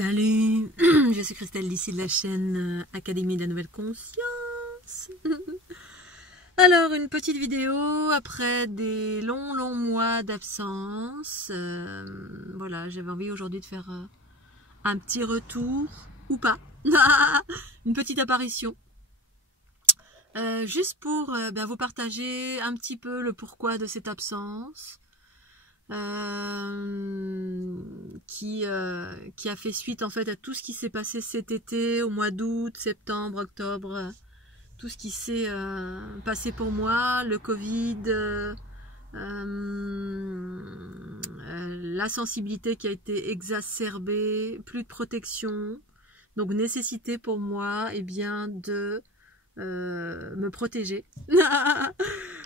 Salut, je suis Christelle d'ici de la chaîne Académie de la Nouvelle Conscience. Alors, une petite vidéo après des longs mois d'absence. Voilà, j'avais envie aujourd'hui de faire un petit retour, ou pas, une petite apparition. Juste pour vous partager un petit peu le pourquoi de cette absence. Qui a fait suite en fait à tout ce qui s'est passé cet été, au mois d'août, septembre, octobre, tout ce qui s'est passé pour moi, le Covid, la sensibilité qui a été exacerbée, plus de protection, donc nécessité pour moi de me protéger.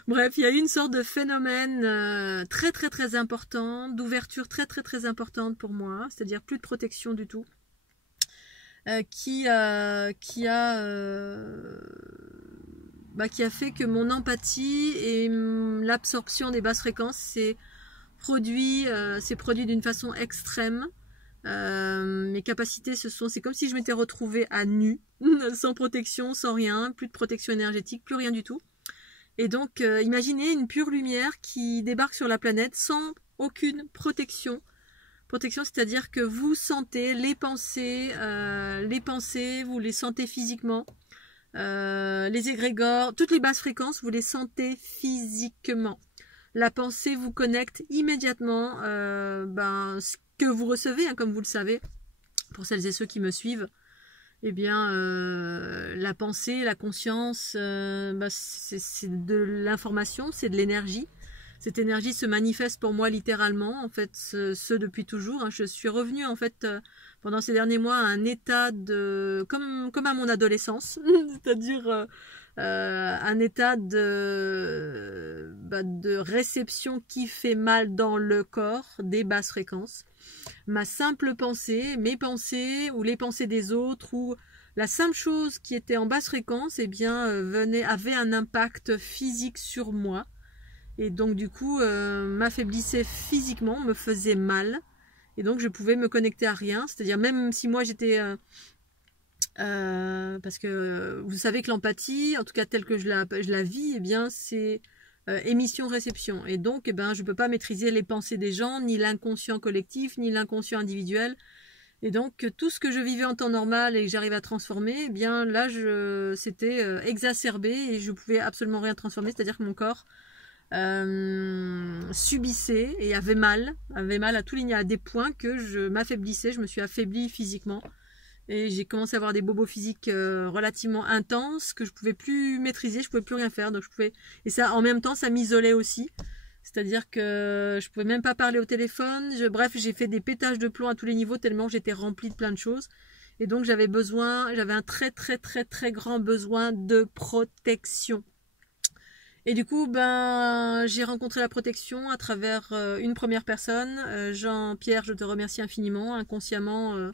Bref, il y a eu une sorte de phénomène très important, d'ouverture très importante pour moi, c'est-à-dire plus de protection du tout, qui a fait que mon empathie et l'absorption des basses fréquences s'est produit d'une façon extrême. Mes capacités c'est comme si je m'étais retrouvée à nu, sans protection, sans rien, plus de protection énergétique, plus rien du tout. Et donc, imaginez une pure lumière qui débarque sur la planète sans aucune protection. Protection, c'est-à-dire que vous sentez les pensées, vous les sentez physiquement. Les égrégores, toutes les basses fréquences, vous les sentez physiquement. La pensée vous connecte immédiatement, ce que vous recevez, comme vous le savez, pour celles et ceux qui me suivent. Eh bien, la pensée, la conscience, c'est de l'information, c'est de l'énergie. Cette énergie se manifeste pour moi littéralement, en fait, ce depuis toujours. Je suis revenue, en fait, pendant ces derniers mois, à un état de... comme à mon adolescence, c'est-à-dire un état de réception qui fait mal dans le corps, des basses fréquences. Ma simple pensée, mes pensées ou les pensées des autres ou la simple chose qui était en basse fréquence avait un impact physique sur moi et donc du coup m'affaiblissait physiquement, me faisait mal et donc je pouvais me connecter à rien, c'est-à-dire même si moi j'étais parce que vous savez que l'empathie, en tout cas telle que je la vis, c'est émission-réception. Et donc, je ne peux pas maîtriser les pensées des gens, ni l'inconscient collectif, ni l'inconscient individuel. Et donc, tout ce que je vivais en temps normal et que j'arrive à transformer, là, c'était exacerbé et je ne pouvais absolument rien transformer. C'est-à-dire que mon corps subissait et avait mal à tous les niveaux, à des points que je m'affaiblissais, je me suis affaiblie physiquement. Et j'ai commencé à avoir des bobos physiques relativement intenses que je pouvais plus maîtriser, je pouvais plus rien faire. Donc et ça, en même temps, ça m'isolait aussi. C'est-à-dire que je pouvais même pas parler au téléphone. Bref, j'ai fait des pétages de plomb à tous les niveaux tellement j'étais remplie de plein de choses. Et donc j'avais un très grand besoin de protection. Et du coup, j'ai rencontré la protection à travers une première personne. Jean-Pierre, je te remercie infiniment, inconsciemment.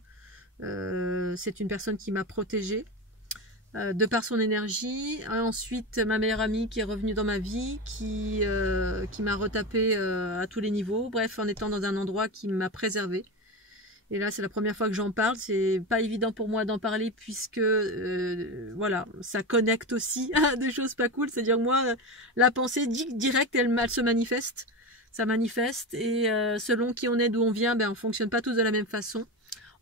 C'est une personne qui m'a protégée de par son énergie. Ensuite, ma meilleure amie qui est revenue dans ma vie, qui m'a retapé à tous les niveaux. Bref, en étant dans un endroit qui m'a préservée. Et là, c'est la première fois que j'en parle. C'est pas évident pour moi d'en parler puisque voilà, ça connecte aussi à des choses pas cool. C'est-à-dire moi, la pensée directe, elle se manifeste. Ça manifeste et selon qui on est, d'où on vient, on fonctionne pas tous de la même façon.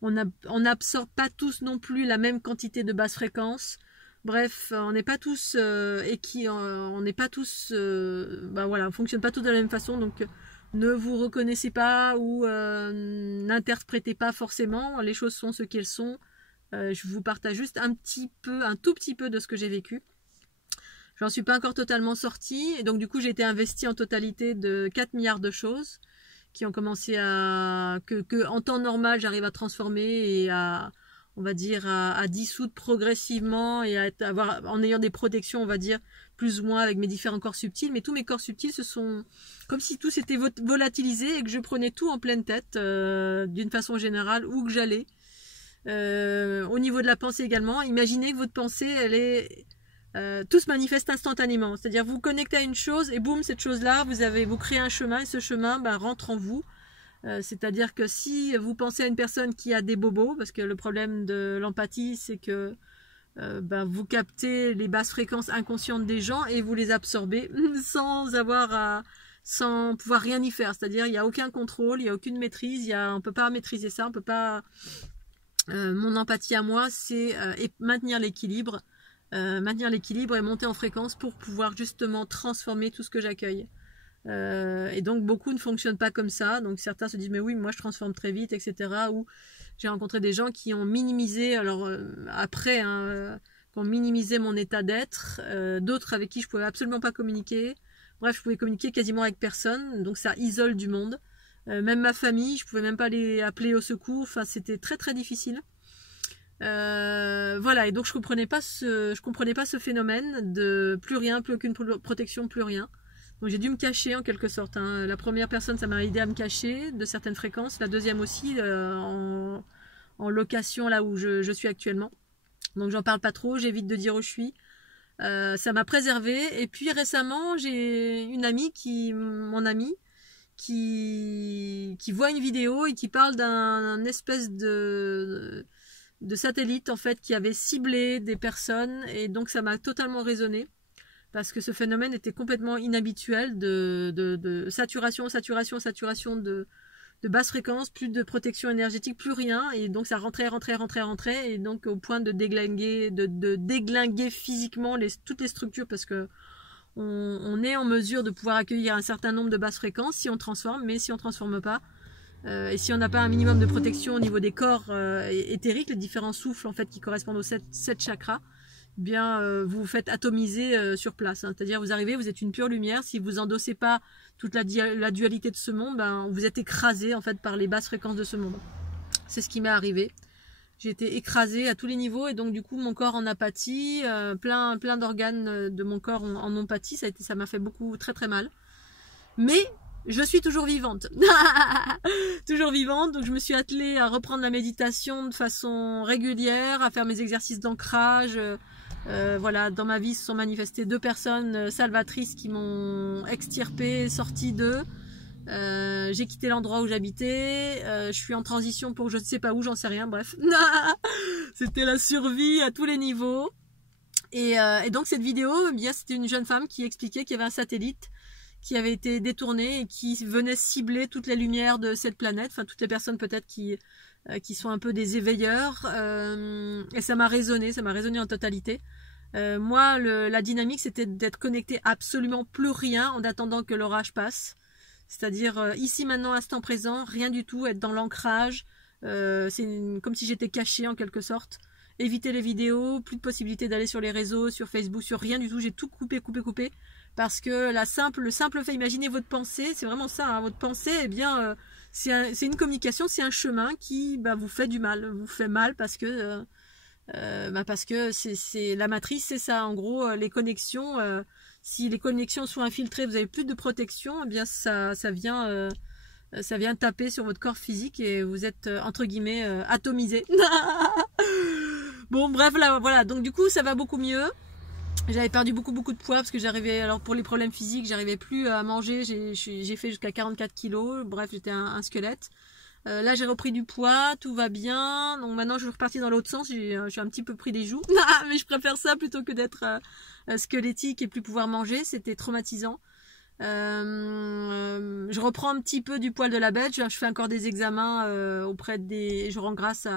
On n'absorbe pas tous non plus la même quantité de basse fréquence. Bref, on n'est pas tous on n'est pas tous on fonctionne pas tous de la même façon. Donc ne vous reconnaissez pas ou n'interprétez pas forcément. Les choses sont ce qu'elles sont. Je vous partage juste un tout petit peu de ce que j'ai vécu. J'en suis pas encore totalement sortie et donc du coup j'ai été investie en totalité de 4 milliards de choses qui ont commencé que en temps normal j'arrive à transformer et à dissoudre progressivement et en ayant des protections, on va dire, plus ou moins avec mes différents corps subtils. Mais tous mes corps subtils, ce sont comme si tout s'était volatilisé et que je prenais tout en pleine tête, d'une façon générale, où que j'allais. Au niveau de la pensée également, imaginez que votre pensée, elle est... tout se manifeste instantanément, c'est-à-dire vous connectez à une chose et boum, cette chose-là, vous créez un chemin et ce chemin rentre en vous C'est-à-dire que si vous pensez à une personne qui a des bobos, parce que le problème de l'empathie, c'est que vous captez les basses fréquences inconscientes des gens et vous les absorbez sans pouvoir rien y faire. C'est-à-dire il n'y a aucun contrôle, il n'y a aucune maîtrise, on ne peut pas maîtriser ça, on peut pas. Mon empathie à moi, c'est maintenir l'équilibre et monter en fréquence pour pouvoir justement transformer tout ce que j'accueille. Et donc beaucoup ne fonctionnent pas comme ça. Donc certains se disent mais oui, moi je transforme très vite, etc. Ou j'ai rencontré des gens qui ont minimisé, qui ont minimisé mon état d'être. D'autres avec qui je pouvais absolument pas communiquer. Bref, je pouvais communiquer quasiment avec personne. Donc ça isole du monde. Même ma famille, je pouvais même pas les appeler au secours. Enfin, c'était très très difficile. Voilà, et donc je comprenais pas ce phénomène de plus rien, plus aucune protection, plus rien. Donc j'ai dû me cacher en quelque sorte. Hein. La première personne, ça m'a aidé à me cacher de certaines fréquences. La deuxième aussi, en location là où je suis actuellement. Donc j'en parle pas trop, j'évite de dire où je suis. Ça m'a préservée. Et puis récemment, j'ai une amie mon amie, qui voit une vidéo et qui parle d'un espèce de satellite en fait qui avait ciblé des personnes, et donc ça m'a totalement résonné parce que ce phénomène était complètement inhabituel de saturation de basse fréquence, plus de protection énergétique, plus rien, et donc ça rentrait, et donc au point de déglinguer physiquement toutes les structures, parce que on est en mesure de pouvoir accueillir un certain nombre de basses fréquences si on transforme, mais si on transforme pas, et si on n'a pas un minimum de protection au niveau des corps éthériques, les différents souffles en fait qui correspondent aux 7 chakras, eh bien vous vous faites atomiser sur place. Hein. C'est-à-dire vous arrivez, vous êtes une pure lumière. Si vous endossez pas toute la dualité de ce monde, vous êtes écrasé en fait par les basses fréquences de ce monde. C'est ce qui m'est arrivé. J'ai été écrasée à tous les niveaux, et donc du coup mon corps en apathie, plein d'organes de mon corps en empathie, ça m'a fait beaucoup, très très mal. Mais je suis toujours vivante. Toujours vivante, donc je me suis attelée à reprendre la méditation de façon régulière, à faire mes exercices d'ancrage. Voilà, dans ma vie se sont manifestées 2 personnes salvatrices qui m'ont extirpée, sortie d'eux. J'ai quitté l'endroit où j'habitais, je suis en transition pour je ne sais pas où, j'en sais rien, bref. C'était la survie à tous les niveaux. Et donc cette vidéo, eh bien, c'était une jeune femme qui expliquait qu'il y avait un satellite qui avait été détourné et qui venait cibler toutes les lumières de cette planète, enfin toutes les personnes peut-être qui sont un peu des éveilleurs, et ça m'a résonné en totalité. Moi, la dynamique, c'était d'être connecté à absolument plus rien en attendant que l'orage passe. C'est-à-dire ici, maintenant, instant présent, rien du tout, être dans l'ancrage. C'est comme si j'étais cachée en quelque sorte. Éviter les vidéos, plus de possibilité d'aller sur les réseaux, sur Facebook, sur rien du tout. J'ai tout coupé. Parce que le simple fait, imaginez votre pensée, c'est vraiment ça, hein, votre pensée, eh bien, c'est une communication, c'est un chemin qui vous fait du mal. Vous fait mal parce que c'est la matrice, c'est ça. En gros, les connexions, si les connexions sont infiltrées, vous avez plus de protection, eh bien ça vient taper sur votre corps physique et vous êtes entre guillemets atomisé. Bon, bref, là, voilà. Donc du coup, ça va beaucoup mieux. J'avais perdu beaucoup de poids parce que j'arrivais, alors pour les problèmes physiques, j'arrivais plus à manger. J'ai fait jusqu'à 44 kilos. Bref, j'étais un squelette. Là, j'ai repris du poids, tout va bien. Donc maintenant, je suis repartie dans l'autre sens. J'ai un petit peu pris des joues, mais je préfère ça plutôt que d'être squelettique et plus pouvoir manger. C'était traumatisant. Je reprends un petit peu du poil de la bête. Je fais encore des examens je rends grâce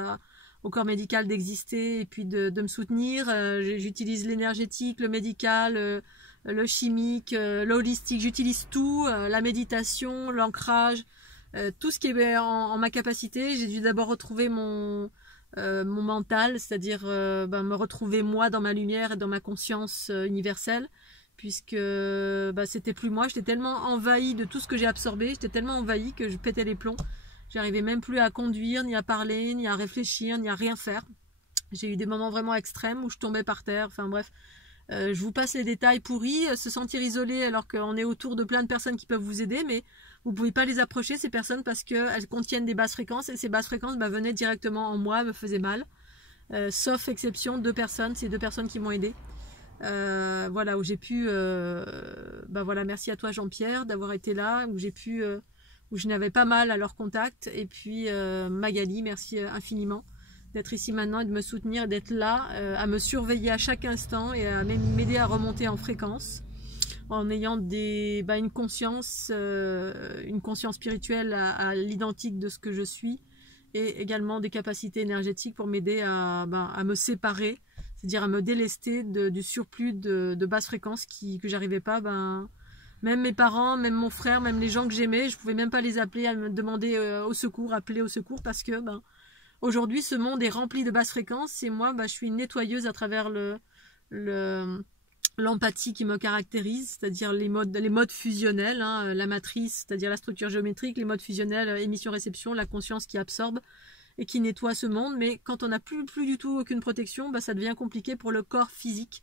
au corps médical d'exister et puis de me soutenir. J'utilise l'énergétique, le médical, le chimique, l'holistique. J'utilise tout, la méditation, l'ancrage. Tout ce qui est en ma capacité. J'ai dû d'abord retrouver mon mental, c'est-à-dire me retrouver moi dans ma lumière et dans ma conscience universelle, puisque c'était plus moi. J'étais tellement envahie de tout ce que j'ai absorbé, j'étais tellement envahie que je pétais les plombs. J'arrivais même plus à conduire, ni à parler, ni à réfléchir, ni à rien faire. J'ai eu des moments vraiment extrêmes où je tombais par terre, enfin bref. Je vous passe les détails pourris, se sentir isolé alors qu'on est autour de plein de personnes qui peuvent vous aider, mais vous ne pouvez pas les approcher, ces personnes, parce qu'elles contiennent des basses fréquences, et ces basses fréquences venaient directement en moi, me faisaient mal. Sauf exception, 2 personnes, c'est 2 personnes qui m'ont aidé. Voilà, où j'ai pu... voilà, merci à toi Jean-Pierre d'avoir été là, où j'ai pu où je n'avais pas mal à leur contact. Et puis Magali, merci infiniment d'être ici maintenant et de me soutenir, d'être là, à me surveiller à chaque instant et à m'aider à remonter en fréquence, en ayant une conscience spirituelle à l'identique de ce que je suis, et également des capacités énergétiques pour m'aider à me séparer, c'est-à-dire à me délester du surplus de basse fréquence que j'arrivais pas. Même mes parents, même mon frère, même les gens que j'aimais, je pouvais même pas les appeler, à me demander au secours, appeler au secours, parce que aujourd'hui ce monde est rempli de basse fréquence, et moi je suis une nettoyeuse à travers l'empathie qui me caractérise, c'est-à-dire les modes fusionnels, la matrice, c'est-à-dire la structure géométrique, les modes fusionnels, émission-réception, la conscience qui absorbe et qui nettoie ce monde. Mais quand on n'a plus du tout aucune protection, ça devient compliqué pour le corps physique.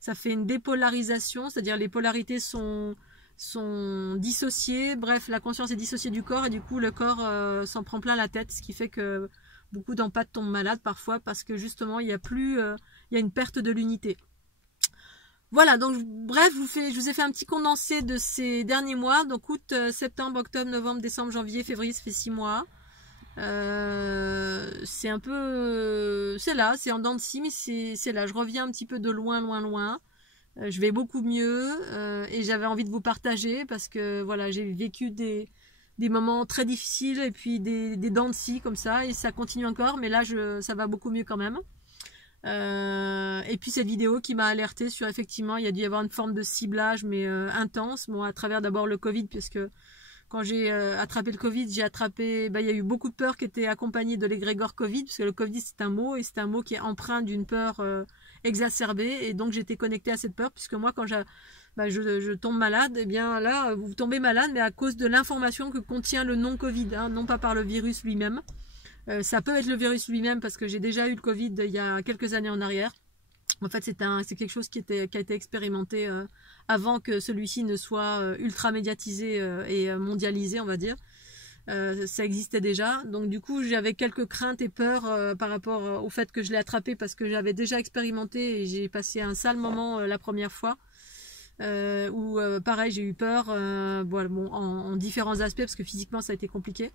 Ça fait une dépolarisation, c'est-à-dire les polarités sont dissociées, bref, la conscience est dissociée du corps, et du coup le corps s'en prend plein la tête, ce qui fait que beaucoup d'empathes tombent malades parfois, parce que justement il y a une perte de l'unité. Voilà, donc bref, je vous ai fait un petit condensé de ces derniers mois. Donc août, septembre, octobre, novembre, décembre, janvier, février, ça fait 6 mois. C'est un peu... c'est là, c'est en dents de scie, mais c'est là. Je reviens un petit peu de loin. Je vais beaucoup mieux, et j'avais envie de vous partager, parce que voilà, j'ai vécu des moments très difficiles, et puis des dents de scie comme ça, et ça continue encore, mais là ça va beaucoup mieux quand même. Et puis cette vidéo qui m'a alerté sur, effectivement, il y a dû y avoir une forme de ciblage, mais intense, à travers d'abord le Covid, puisque quand j'ai attrapé le Covid, il y a eu beaucoup de peurs qui étaient accompagnées de l'égrégore Covid, parce que le Covid c'est un mot, et c'est un mot qui est empreint d'une peur exacerbée, et donc j'étais connectée à cette peur, puisque moi quand je tombe malade, et bien là vous tombez malade, mais à cause de l'information que contient le nom Covid, non pas par le virus lui-même. Ça peut être le virus lui-même, parce que j'ai déjà eu le Covid il y a quelques années en arrière. En fait, c'est quelque chose qui a été expérimenté avant que celui-ci ne soit ultra médiatisé et mondialisé, on va dire. Ça existait déjà. Donc du coup, j'avais quelques craintes et peurs par rapport au fait que je l'ai attrapé, parce que j'avais déjà expérimenté et j'ai passé un sale moment la première fois. Où pareil, j'ai eu peur en différents aspects, parce que physiquement ça a été compliqué.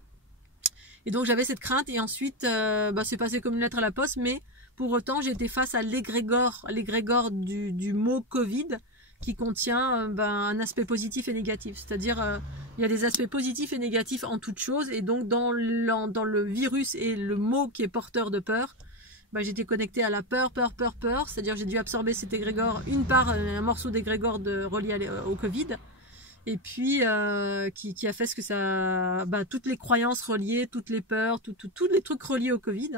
Et donc j'avais cette crainte, et ensuite c'est passé comme une lettre à la poste, mais pour autant j'étais face à l'égrégore du mot Covid, qui contient un aspect positif et négatif. C'est-à-dire il y a des aspects positifs et négatifs en toute chose, et donc dans le virus et le mot qui est porteur de peur, j'étais connectée à la peur, c'est-à-dire j'ai dû absorber cet égrégore, un morceau d'égrégore relié au Covid. Et puis qui a fait ce que ça, toutes les croyances reliées, toutes les peurs, tous les trucs reliés au Covid,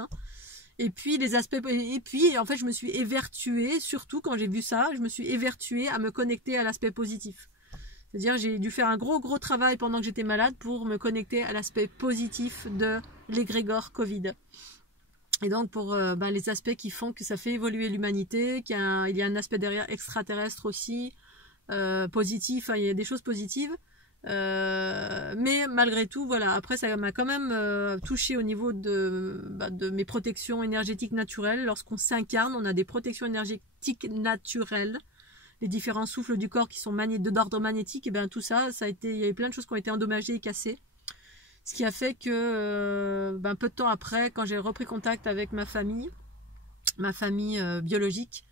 et puis les aspects, et puis en fait je me suis évertuée, surtout quand j'ai vu ça, je me suis évertuée à me connecter à l'aspect positif. C'est-à-dire j'ai dû faire un gros travail pendant que j'étais malade pour me connecter à l'aspect positif de l'égrégore Covid. Et donc pour les aspects qui font que ça fait évoluer l'humanité, il y a un aspect derrière extraterrestre aussi, positif, il y a des choses positives, mais malgré tout, voilà, après ça m'a quand même touché au niveau de mes protections énergétiques naturelles. Lorsqu'on s'incarne, on a des protections énergétiques naturelles, les différents souffles du corps qui sont d'ordre magnétique, et bien tout ça il y a eu plein de choses qui ont été endommagées et cassées, ce qui a fait que peu de temps après, quand j'ai repris contact avec ma famille biologique,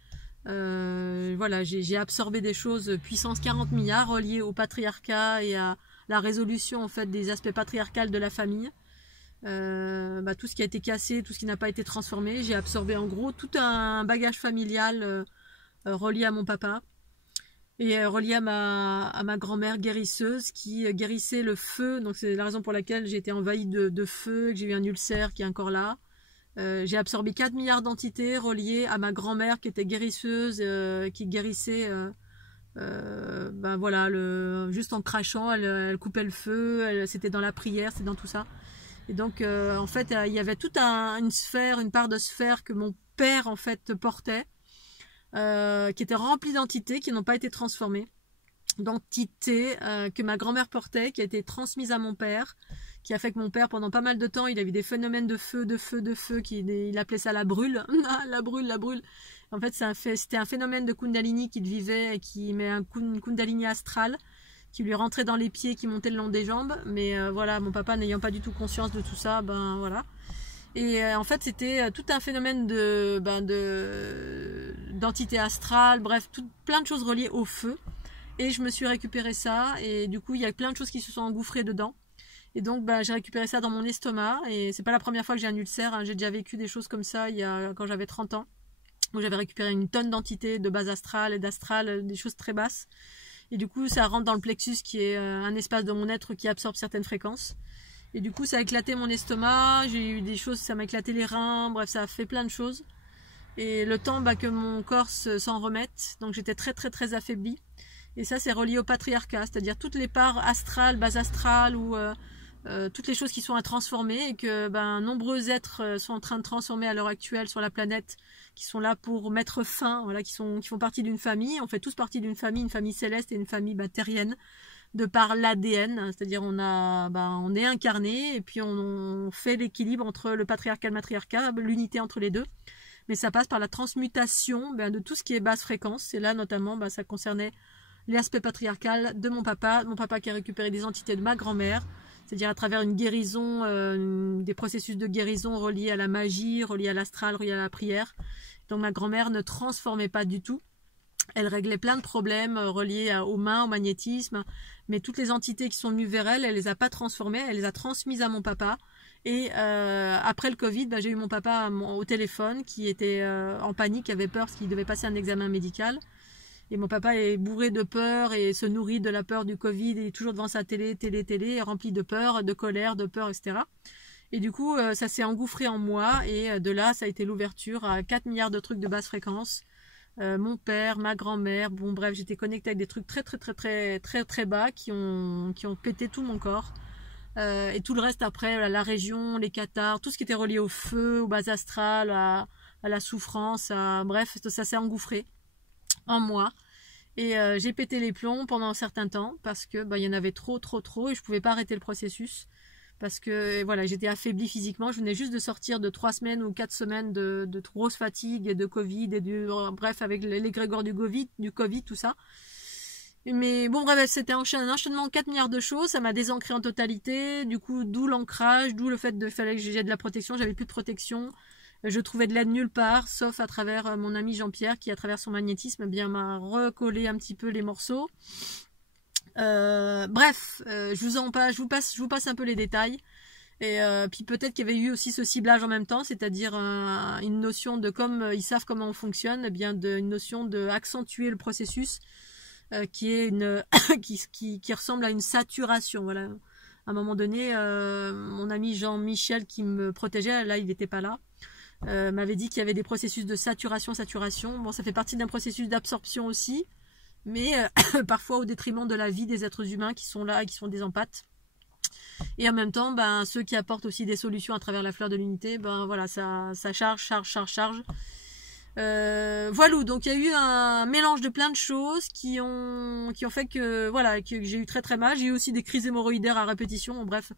j'ai absorbé des choses puissance 40 milliards reliées au patriarcat et à la résolution en fait des aspects patriarcaux de la famille. Tout ce qui a été cassé, tout ce qui n'a pas été transformé, j'ai absorbé en gros tout un bagage familial relié à mon papa et relié à ma grand-mère guérisseuse qui guérissait le feu. Donc c'est la raison pour laquelle j'ai été envahie de feu et que j'ai eu un ulcère qui est encore là. J'ai absorbé 4 milliards d'entités reliées à ma grand-mère qui était guérisseuse, qui guérissait juste en crachant, elle coupait le feu, c'était dans la prière, c'était dans tout ça. Et donc en fait il y avait toute une part de sphère que mon père en fait portait, qui était remplie d'entités qui n'ont pas été transformées, d'entités que ma grand-mère portait, qui a été transmise à mon père, qui a fait que mon père, pendant pas mal de temps, il a eu des phénomènes de feu, il appelait ça la brûle. la brûle. En fait, c'était un phénomène de Kundalini qu'il vivait, une Kundalini astrale, qui lui rentrait dans les pieds, qui montait le long des jambes. Mais voilà, mon papa n'ayant pas du tout conscience de tout ça, ben voilà. Et en fait, c'était tout un phénomène d'entité astrale, bref, plein de choses reliées au feu. Et je me suis récupéré ça, et du coup, il y a plein de choses qui se sont engouffrées dedans. Et donc, j'ai récupéré ça dans mon estomac, et c'est pas la première fois que j'ai un ulcère, hein. J'ai déjà vécu des choses comme ça quand j'avais 30 ans, où j'avais récupéré une tonne d'entités de base astrale et d'astral, des choses très basses. Et du coup, ça rentre dans le plexus, qui est un espace de mon être qui absorbe certaines fréquences. Et du coup, ça a éclaté mon estomac, j'ai eu des choses, ça m'a éclaté les reins, bref, ça a fait plein de choses. Et le temps que mon corps s'en remette, donc j'étais très très très affaiblie. Et ça, c'est relié au patriarcat, c'est-à-dire toutes les parts astrales, base astrale, ou toutes les choses qui sont à transformer, et que nombreux êtres sont en train de transformer à l'heure actuelle sur la planète, qui sont là pour mettre fin, voilà, qui font partie d'une famille. On fait tous partie d'une famille, une famille céleste et une famille terrienne, de par l'ADN, c'est-à-dire on est incarné, et puis on fait l'équilibre entre le patriarcat et le matriarcat, l'unité entre les deux. Mais ça passe par la transmutation de tout ce qui est basse fréquence. Et là, notamment, ça concernait l'aspect patriarcal de mon papa qui a récupéré des entités de ma grand-mère, c'est-à-dire à travers une guérison, des processus de guérison reliés à la magie, reliés à l'astral, reliés à la prière. Donc ma grand-mère ne transformait pas du tout. Elle réglait plein de problèmes reliés aux mains, au magnétisme, mais toutes les entités qui sont venues vers elle, elle les a pas transformées, elle les a transmises à mon papa. Et après le Covid, j'ai eu mon papa au téléphone, qui était en panique, qui avait peur parce qu'il devait passer un examen médical. Et mon papa est bourré de peur et se nourrit de la peur du Covid, il est toujours devant sa télé, rempli de peur, de colère, de peur, etc. Et du coup, ça s'est engouffré en moi, et de là, ça a été l'ouverture à 4 milliards de trucs de basse fréquence. Mon père, ma grand-mère, bon bref, j'étais connectée avec des trucs très très très très très très bas qui ont pété tout mon corps. Et tout le reste après, la région, les cathares, tout ce qui était relié au feu, aux bases astrales, à la souffrance, bref, ça s'est engouffré en moi. Et j'ai pété les plombs pendant un certain temps, parce que il y en avait trop, et je pouvais pas arrêter le processus. Parce que voilà, j'étais affaiblie physiquement, je venais juste de sortir de 3 semaines ou 4 semaines de grosse fatigue, et de Covid, et bref, avec l'égrégore du Covid, tout ça. Mais bon, bref, c'était un enchaînement de 4 milliards de choses, ça m'a désancré en totalité, du coup, d'où l'ancrage, d'où le fait fallait que j'ai de la protection, j'avais plus de protection. Je trouvais de l'aide nulle part, sauf à travers mon ami Jean-Pierre, qui à travers son magnétisme m'a recollé un petit peu les morceaux. Bref, je vous passe un peu les détails. Et puis peut-être qu'il y avait eu aussi ce ciblage en même temps, c'est-à-dire une notion de, comme ils savent comment on fonctionne, une notion de accentuer le processus, qui est qui ressemble à une saturation. Voilà. À un moment donné, mon ami Jean-Michel, qui me protégeait, là il n'était pas là, m'avait dit qu'il y avait des processus de saturation. Bon, ça fait partie d'un processus d'absorption aussi, mais parfois au détriment de la vie des êtres humains qui sont là et qui sont des empathes. Et en même temps, ceux qui apportent aussi des solutions à travers la fleur de l'unité, voilà, ça charge. Voilà, donc il y a eu un mélange de plein de choses qui ont fait que voilà, que j'ai eu très très mal. J'ai eu aussi des crises hémorroïdaires à répétition. Bon, bref,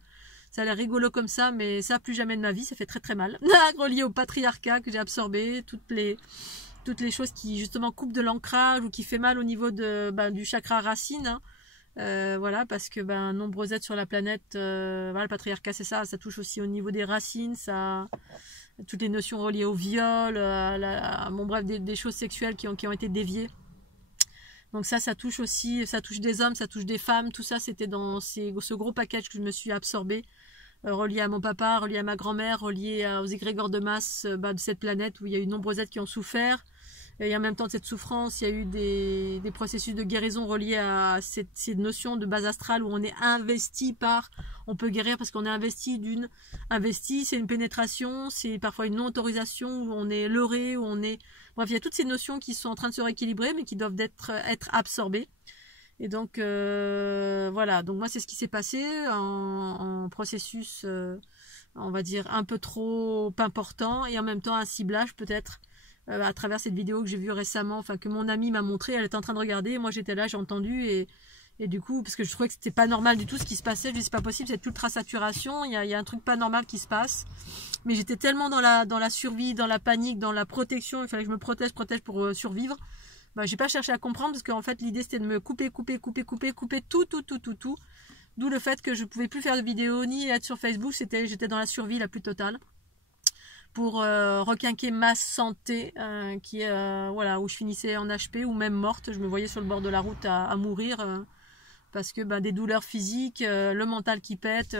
ça a l'air rigolo comme ça, mais ça, plus jamais de ma vie, ça fait très très mal. Relié au patriarcat que j'ai absorbé, toutes les choses qui justement coupent de l'ancrage ou qui fait mal au niveau du chakra racine, hein. Voilà, parce que nombreux êtres sur la planète, voilà, le patriarcat, c'est ça touche aussi au niveau des racines, ça, toutes les notions reliées au viol, bon bref, des choses sexuelles qui ont été déviées. Donc ça touche aussi, ça touche des hommes, ça touche des femmes, tout ça c'était dans ce gros package que je me suis absorbé, relié à mon papa, relié à ma grand-mère, relié aux égrégores de masse de cette planète où il y a eu de nombreux êtres qui ont souffert. Et en même temps de cette souffrance, il y a eu des processus de guérison reliés à ces notions de base astrale où on est investi on peut guérir parce qu'on est investi c'est une pénétration, c'est parfois une non-autorisation, où on est leurré, où on est... Bref, il y a toutes ces notions qui sont en train de se rééquilibrer, mais qui doivent être absorbées. Et donc, voilà. Donc moi, c'est ce qui s'est passé en processus, on va dire, un peu trop important, et en même temps un ciblage peut-être, à travers cette vidéo que j'ai vue récemment, que mon amie m'a montré, elle était en train de regarder, moi j'étais là, j'ai entendu, et du coup, parce que je trouvais que c'était pas normal du tout ce qui se passait, je dis c'est pas possible, cette ultra saturation, il y a un truc pas normal qui se passe, mais j'étais tellement dans la survie, dans la panique, dans la protection, il fallait que je me protège pour survivre. j'ai pas cherché à comprendre parce qu'en fait l'idée c'était de me couper tout. D'où le fait que je pouvais plus faire de vidéos ni être sur Facebook, j'étais dans la survie la plus totale pour requinquer ma santé voilà, où je finissais en HP ou même morte. Je me voyais sur le bord de la route à mourir parce que des douleurs physiques, le mental qui pète.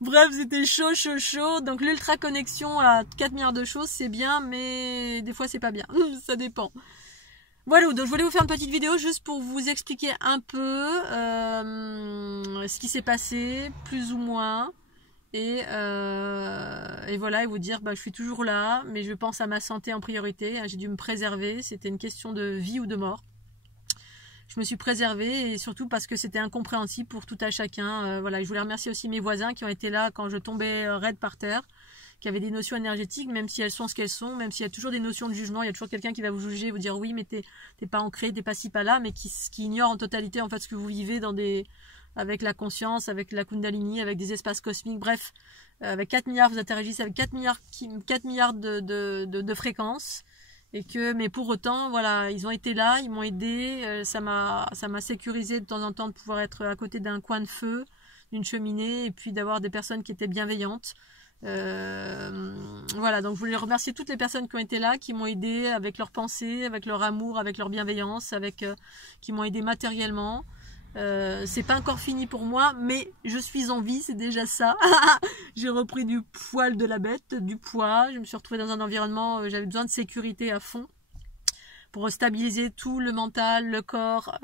Bref, c'était chaud. Donc l'ultra connexion à 4 milliards de choses, c'est bien, mais des fois c'est pas bien. Ça dépend. Voilà, donc je voulais vous faire une petite vidéo juste pour vous expliquer un peu ce qui s'est passé, plus ou moins. Et voilà, et vous dire, je suis toujours là, mais je pense à ma santé en priorité. J'ai dû me préserver, c'était une question de vie ou de mort. Je me suis préservée et surtout parce que c'était incompréhensible pour tout à chacun. Voilà, je voulais remercier aussi mes voisins qui ont été là quand je tombais raide par terre, qui avaient des notions énergétiques, même si elles sont ce qu'elles sont, même s'il y a toujours des notions de jugement, il y a toujours quelqu'un qui va vous juger, vous dire oui, mais t'es pas ancré, t'es pas ci, pas là, mais qui ignore en totalité en fait ce que vous vivez avec la conscience, avec la Kundalini, avec des espaces cosmiques, bref, avec 4 milliards, vous interagissez avec 4 milliards de fréquences. Mais pour autant, voilà, ils ont été là, ils m'ont aidé, ça m'a sécurisé de temps en temps de pouvoir être à côté d'un coin de feu, d'une cheminée, et puis d'avoir des personnes qui étaient bienveillantes. Voilà, donc je voulais remercier toutes les personnes qui ont été là, qui m'ont aidé avec leurs pensées, avec leur amour, avec leur bienveillance, qui m'ont aidé matériellement. C'est pas encore fini pour moi, mais je suis en vie, c'est déjà ça. J'ai repris du poil de la bête, du poids. Je me suis retrouvée dans un environnement, j'avais besoin de sécurité à fond pour stabiliser tout le mental, le corps.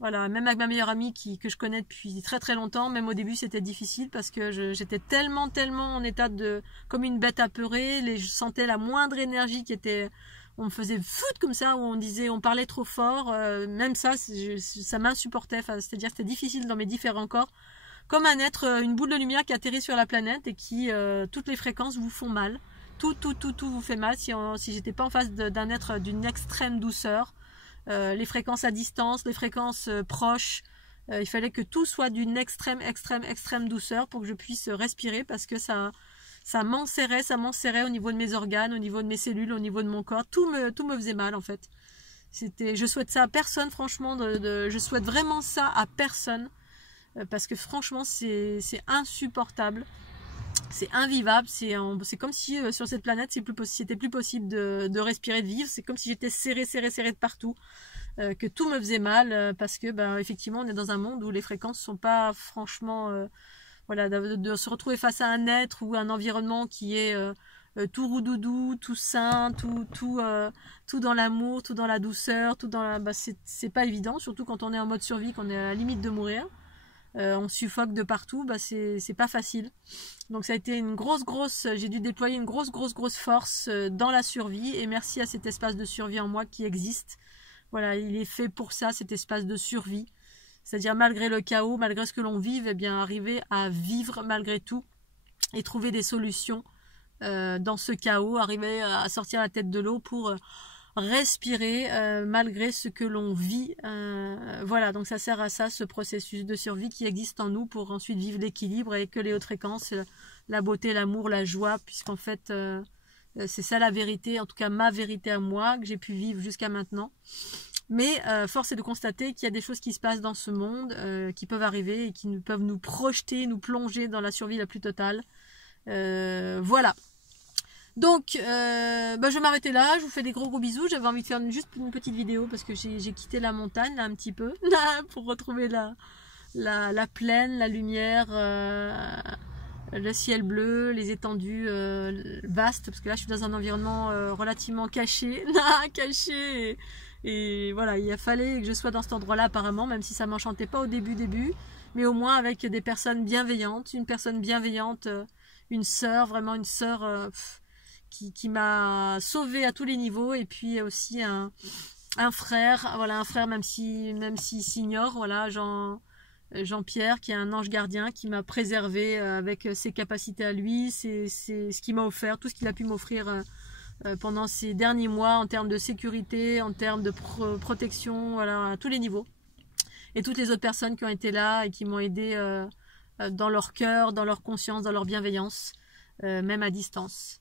Voilà, même avec ma meilleure amie que je connais depuis très très longtemps, même au début c'était difficile parce que j'étais tellement en état comme une bête apeurée. Je sentais la moindre énergie on me faisait foutre comme ça, où on parlait trop fort, même ça m'insupportait, c'est-à-dire que c'était difficile dans mes différents corps, comme une boule de lumière qui atterrit sur la planète et qui, toutes les fréquences vous font mal, tout vous fait mal si j'étais pas en face d'un être d'une extrême douceur, les fréquences à distance, les fréquences proches, il fallait que tout soit d'une extrême douceur pour que je puisse respirer parce que ça m'enserrait au niveau de mes organes, au niveau de mes cellules, au niveau de mon corps. Tout me faisait mal en fait. Je souhaite ça à personne, franchement. Je souhaite vraiment ça à personne. Parce que franchement, c'est insupportable. C'est invivable. C'est comme si sur cette planète, c'était plus possible de respirer, de vivre. C'est comme si j'étais serrée de partout. Que tout me faisait mal. Parce que, effectivement, on est dans un monde où les fréquences sont pas franchement... voilà, de se retrouver face à un être ou un environnement qui est tout roudoudou, tout sain, tout dans l'amour, tout dans la douceur, c'est pas évident, surtout quand on est en mode survie, qu'on est à la limite de mourir. On suffoque de partout, c'est pas facile. Donc ça a été j'ai dû déployer une grosse force dans la survie, et merci à cet espace de survie en moi qui existe. Voilà, il est fait pour ça, cet espace de survie. C'est-à-dire malgré le chaos, malgré ce que l'on vive, arriver à vivre malgré tout et trouver des solutions dans ce chaos, arriver à sortir la tête de l'eau pour respirer malgré ce que l'on vit. Voilà, donc ça sert à ça, ce processus de survie qui existe en nous pour ensuite vivre l'équilibre et que les hautes fréquences, la beauté, l'amour, la joie, puisqu'en fait c'est ça la vérité, en tout cas ma vérité à moi, que j'ai pu vivre jusqu'à maintenant. Mais force est de constater qu'il y a des choses qui se passent dans ce monde, qui peuvent arriver et qui peuvent nous projeter, nous plonger dans la survie la plus totale. Voilà. Donc, je vais m'arrêter là. Je vous fais des gros bisous. J'avais envie de faire juste une petite vidéo parce que j'ai quitté la montagne là un petit peu pour retrouver la plaine, la lumière, le ciel bleu, les étendues vastes. Parce que là, je suis dans un environnement relativement caché, et voilà, il a fallu que je sois dans cet endroit-là apparemment, même si ça m'enchantait pas au début, mais au moins avec des personnes bienveillantes, une personne bienveillante, une sœur, vraiment une sœur qui m'a sauvée à tous les niveaux, et puis aussi un frère, voilà, un frère même s'il s'ignore, voilà, Jean-Pierre, qui est un ange gardien, qui m'a préservé avec ses capacités à lui, ce qu'il m'a offert, tout ce qu'il a pu m'offrir pendant ces derniers mois en termes de sécurité, en termes de protection, voilà, à tous les niveaux. Et toutes les autres personnes qui ont été là et qui m'ont aidé dans leur cœur, dans leur conscience, dans leur bienveillance, même à distance.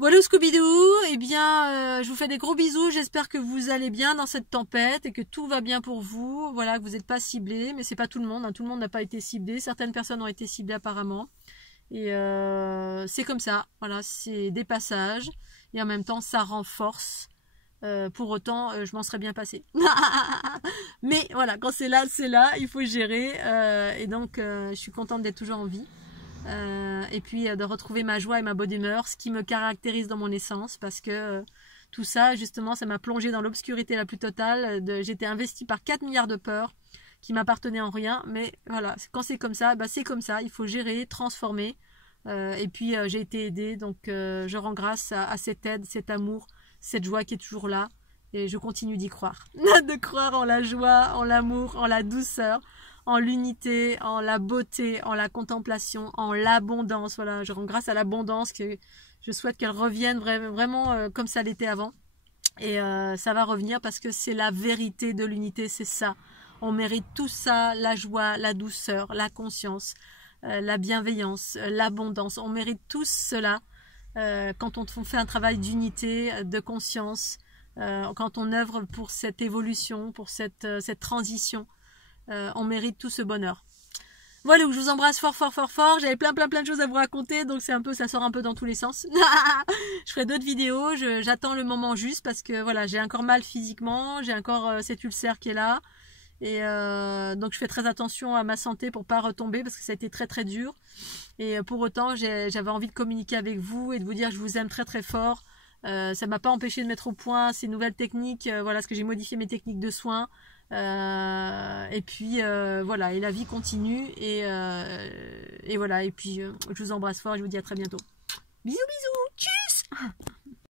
Voilà Scooby-Doo, eh bien je vous fais des gros bisous, j'espère que vous allez bien dans cette tempête et que tout va bien pour vous, voilà, que vous n'êtes pas ciblés, mais c'est pas tout le monde, hein. Tout le monde n'a pas été ciblé, certaines personnes ont été ciblées apparemment, et c'est comme ça, voilà, c'est des passages, et en même temps ça renforce, pour autant je m'en serais bien passé. Mais voilà, quand c'est là, il faut gérer, et donc je suis contente d'être toujours en vie. Et puis de retrouver ma joie et ma bonne humeur, ce qui me caractérise dans mon essence, parce que tout ça, justement, ça m'a plongé dans l'obscurité la plus totale. J'étais investie par 4 milliards de peurs qui m'appartenaient en rien, mais voilà, quand c'est comme ça, bah, c'est comme ça, il faut gérer, transformer. Et puis j'ai été aidée, donc je rends grâce à cette aide, cet amour, cette joie qui est toujours là, et je continue d'y croire. De croire en la joie, en l'amour, en la douceur, en l'unité, en la beauté, en la contemplation, en l'abondance. Voilà, je rends grâce à l'abondance, que je souhaite qu'elle revienne vraiment comme ça l'était avant. Et ça va revenir parce que c'est la vérité de l'unité, c'est ça. On mérite tout ça, la joie, la douceur, la conscience, la bienveillance, l'abondance. On mérite tout cela quand on fait un travail d'unité, de conscience, quand on œuvre pour cette évolution, pour cette transition. On mérite tout ce bonheur. Voilà, je vous embrasse fort fort fort fort. J'avais plein de choses à vous raconter, donc c'est un peu, ça sort un peu dans tous les sens. Je ferai d'autres vidéos, j'attends le moment juste parce que voilà, j'ai encore mal physiquement, j'ai encore cet ulcère qui est là, et donc je fais très attention à ma santé pour pas retomber parce que ça a été très dur. Et pour autant, j'avais envie de communiquer avec vous et de vous dire que je vous aime très fort. Ça m'a pas empêché de mettre au point ces nouvelles techniques, voilà, parce que j'ai modifié mes techniques de soins. Et puis voilà, et la vie continue, et voilà, et puis je vous embrasse fort et je vous dis à très bientôt. Bisous bisous, tchuss.